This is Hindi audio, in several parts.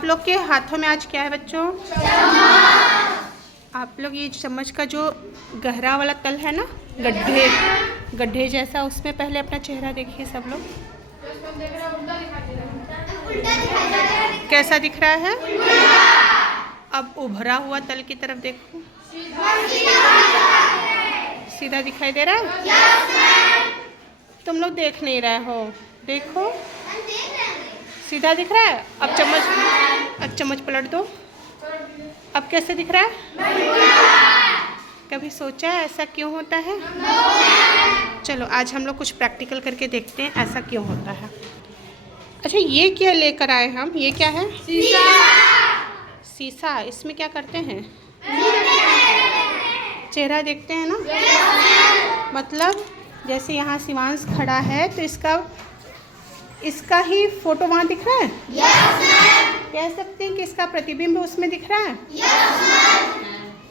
आप लोग के हाथों में आज क्या है बच्चों? आप लोग ये चम्मच का जो गहरा वाला तल है ना, गड्ढे जैसा, उसमें पहले अपना चेहरा देखिए सब लोग। कैसा दिख रहा है? अब उभरा हुआ तल की तरफ देखो, सीधा दिखाई दे रहा है? तुम लोग देख नहीं रहे हो, देखो सीधा दिख रहा है। अब चम्मच पलट दो, अब कैसे दिख रहा है? कभी सोचा है ऐसा क्यों होता है? चलो आज हम लोग कुछ प्रैक्टिकल करके देखते हैं ऐसा क्यों होता है। अच्छा, ये क्या लेकर आए हम? ये क्या है? शीशा। इसमें क्या करते हैं? चेहरा देखते हैं ना। मतलब जैसे यहाँ शिवांश खड़ा है तो इसका ही फोटो वहाँ दिख रहा है। कह सकते हैं कि इसका प्रतिबिंब उसमें दिख रहा है।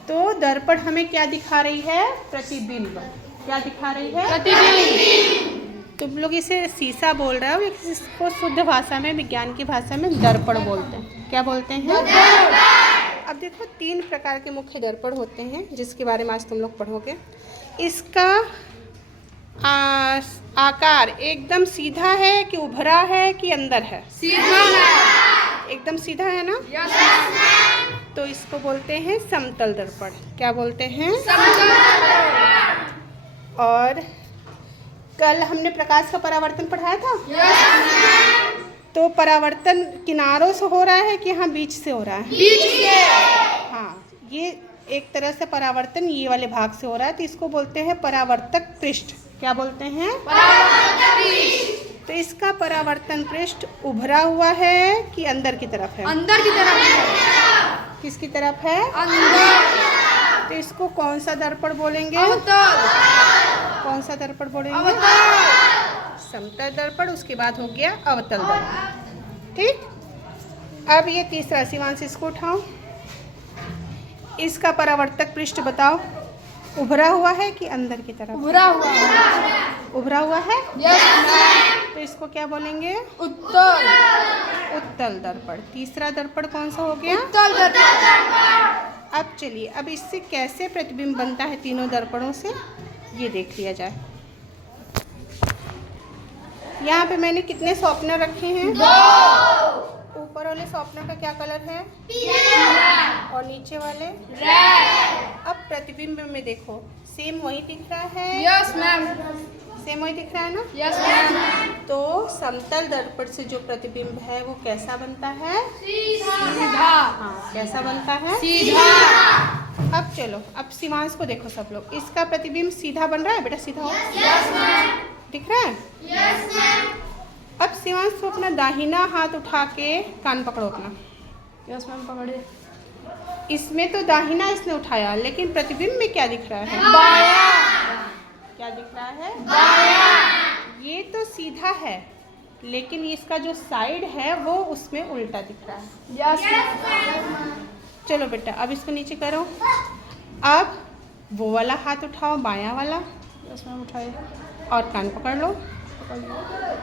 तो दर्पण हमें क्या दिखा रही है? प्रतिबिंब। क्या दिखा रही है? प्रतिबिंब। तुम लोग इसे शीशा बोल रहे हो, इसको शुद्ध भाषा में, विज्ञान की भाषा में दर्पण बोलते हैं। क्या बोलते हैं? अब देखो 3 प्रकार के मुख्य दर्पण होते हैं जिसके बारे में आज तुम लोग पढ़ोगे। इसका आकार एकदम सीधा है कि उभरा है कि अंदर है? सीधा है। एकदम सीधा है ना? यस। तो इसको बोलते हैं समतल दर्पण। क्या बोलते हैं? समतल दर्पण। और कल हमने प्रकाश का परावर्तन पढ़ाया था। यस। तो परावर्तन किनारों से हो रहा है कि यहाँ बीच से हो रहा है? बीच से। हाँ, ये एक तरह से परावर्तन ये वाले भाग से हो रहा है, तो इसको बोलते हैं परावर्तक पृष्ठ। क्या बोलते हैं? परावर्तक पृष्ठ। तो इसका परावर्तन पृष्ठ उभरा हुआ है कि अंदर की तरफ है? अंदर की तरफ है। किसकी तरफ है? अंदर। तो इसको कौन सा दर्पण बोलेंगे? अवतल। कौन सा दर्पण बोलेंगे? अवतल। समतल दर्पण, उसके बाद हो गया अवतल दर्पण। ठीक। अब ये तीसरा, शिवांश इसको उठाओ। इसका परावर्तक पृष्ठ बताओ, उभरा हुआ है कि अंदर की तरफ? उभरा हुआ है। उभरा हुआ है? यस। तो इसको क्या बोलेंगे? उत्तल। उत्तल दर्पण। तीसरा दर्पण कौन सा हो गया? उत्तल दर्पण। अब चलिए, अब इससे कैसे प्रतिबिंब बनता है तीनों दर्पणों से, ये देख लिया जाए। यहाँ पे मैंने कितने शॉर्पनर रखे हैं? 2। ऊपर वाले शॉर्पनर का क्या कलर है? पीला। और नीचे वाले? रेड। अब प्रतिबिंब में देखो, सेम वही दिख रहा है? Yes ma'am. सेम वही दिख रहा है ना? Yes ma'am. तो समतल दर्पण से जो प्रतिबिंब है वो कैसा बनता है? सीधा। हाँ, कैसा बनता है? सीधा। अब चलो, अब शिवांश को देखो सब लोग, इसका प्रतिबिंब सीधा बन रहा है बेटा? सीधा हो? Yes ma'am. दिख रहा है? Yes ma'am. अब शिवांश को अपना दाहिना हाथ उठा के कान पकड़ो अपना। यस मैम, पकड़े। इसमें तो दाहिना इसने उठाया, लेकिन प्रतिबिंब में क्या दिख रहा है? बायां। क्या दिख रहा है? बायां। ये तो सीधा है, लेकिन इसका जो साइड है वो उसमें उल्टा दिख रहा है। Yes ma'am. चलो बेटा, अब इसको नीचे करो। अब वो वाला हाथ उठाओ, बायां वाला। यस मैम, उठाइए और कान पकड़ लो।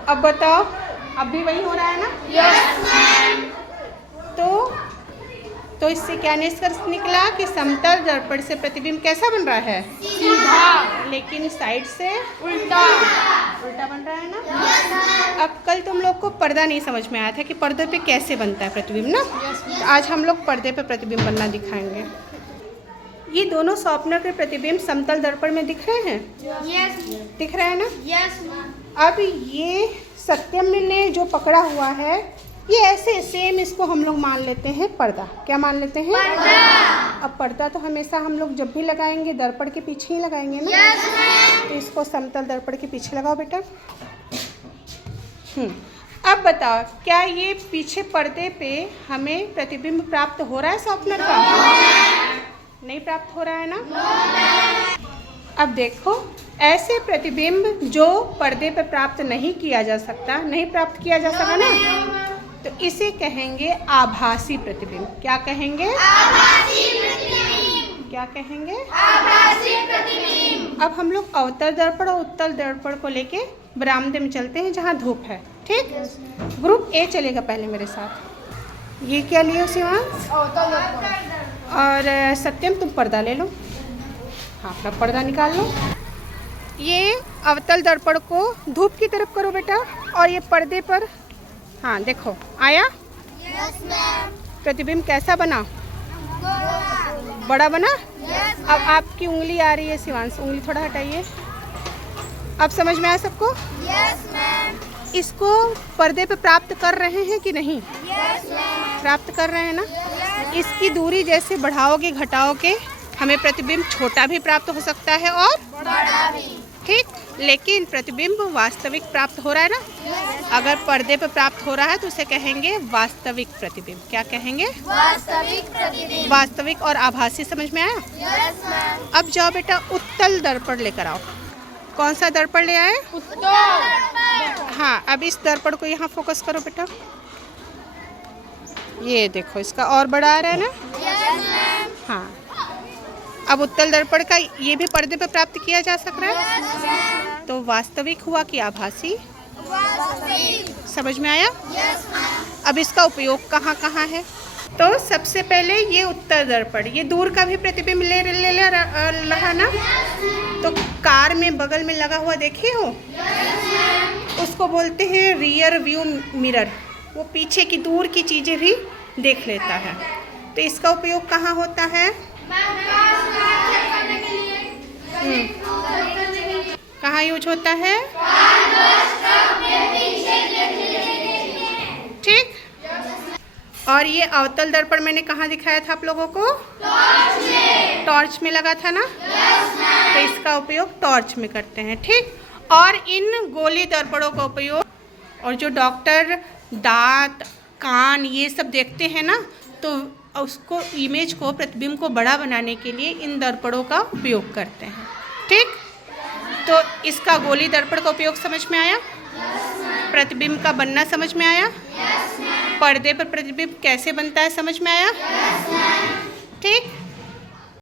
अब बताओ, अब भी वही हो रहा है ना? यस। तो इससे क्या निष्कर्ष निकला कि समतल दर्पण से प्रतिबिंब कैसा बन रहा है? सीधा। लेकिन साइड से उल्टा। उल्टा बन रहा है ना? यस। अब कल तुम लोग को पर्दा नहीं समझ में आया था कि पर्दे पे कैसे बनता है प्रतिबिंब ना? यस। तो आज हम लोग पर्दे पे प्रतिबिंब बनना दिखाएंगे। ये दोनों शॉर्पनर के प्रतिबिंब समतल दर्पण में दिख रहे हैं? यस। दिख रहा है ना? यस। अब ये सत्यम ने जो पकड़ा हुआ है, ये ऐसे सेम इसको हम लोग मान लेते हैं पर्दा। क्या मान लेते हैं? पर्दा। अब पर्दा तो हमेशा हम लोग जब भी लगाएंगे दर्पण के पीछे ही लगाएंगे ना? Yes ma'am. तो इसको समतल दर्पण के पीछे लगाओ बेटा। अब बताओ, क्या ये पीछे पर्दे पे हमें प्रतिबिंब प्राप्त हो रहा है शॉर्पनर का? नहीं प्राप्त हो रहा है ना? अब देखो, ऐसे प्रतिबिंब जो पर्दे पर प्राप्त नहीं किया जा सकता, नहीं प्राप्त किया जा सका ना, तो इसे कहेंगे आभासी प्रतिबिंब। क्या कहेंगे? आभासी प्रतिबिंब। क्या कहेंगे? आभासी प्रतिबिंब। अब हम लोग अवतल दर्पण और उत्तल दर्पण को लेके बरामदे में चलते हैं जहाँ धूप है। ठीक? ग्रुप ए चलेगा पहले मेरे साथ। ये क्या लिए हो शिवांश? और सत्यम तुम पर्दा ले लो। हाँ, अपना पर्दा निकाल लो। ये अवतल दर्पण को धूप की तरफ करो बेटा, और ये पर्दे पर। हाँ देखो, आया? Yes ma'am. प्रतिबिंब कैसा बना? बड़ा बना? यस। अब आपकी उंगली आ रही है शिवांश, उंगली थोड़ा हटाइए। अब समझ में आया सबको? Yes ma'am. इसको पर्दे पे प्राप्त कर रहे हैं कि नहीं? Yes ma'am. प्राप्त कर रहे हैं ना। इसकी दूरी जैसे बढ़ाओगे घटाओगे, हमें प्रतिबिंब छोटा भी प्राप्त हो सकता है और बड़ा भी। ठीक, लेकिन प्रतिबिंब वास्तविक प्राप्त हो रहा है ना। अगर पर्दे पर प्राप्त हो रहा है तो उसे कहेंगे वास्तविक प्रतिबिंब। क्या कहेंगे? वास्तविक प्रतिबिंब। वास्तविक और आभासी। समझ में आया? Yes ma'am. अब जाओ बेटा उत्तल दर्पण लेकर आओ। कौन सा दर्पण ले आए? उत्तल। हाँ, अब इस दर्पण को यहाँ फोकस करो बेटा। ये देखो, इसका और बड़ा आ रहा है ना। Yes ma'am. हाँ, अब उत्तल दर्पण का ये भी पर्दे पर प्राप्त किया जा सक रहा है। Yes ma'am. तो वास्तविक हुआ कि आभासी? वास्तविक। समझ में आया? Yes ma'am. अब इसका उपयोग कहाँ कहाँ है? तो सबसे पहले ये उत्तल दर्पण, ये दूर का भी प्रतिबिंब ले रहा ना। तो कार में बगल में लगा हुआ देखे हो, उसको बोलते हैं रियर व्यू मिरर। वो पीछे की दूर की चीज़ें भी देख लेता है। तो इसका उपयोग कहाँ होता है? कहाँ यूज होता है? ठीक। और ये अवतल दर्पण मैंने कहाँ दिखाया था आप लोगों को? टॉर्च में लगा था ना। तो इसका उपयोग टॉर्च में करते हैं। ठीक। और इन गोली दर्पणों का उपयोग, और जो डॉक्टर दांत कान ये सब देखते हैं ना, तो उसको इमेज को, प्रतिबिंब को बड़ा बनाने के लिए इन दर्पणों का उपयोग करते हैं। ठीक। तो इसका गोली दर्पण का उपयोग समझ में आया? प्रतिबिंब का बनना समझ में आया? पर्दे पर प्रतिबिंब कैसे बनता है समझ में आया? ठीक।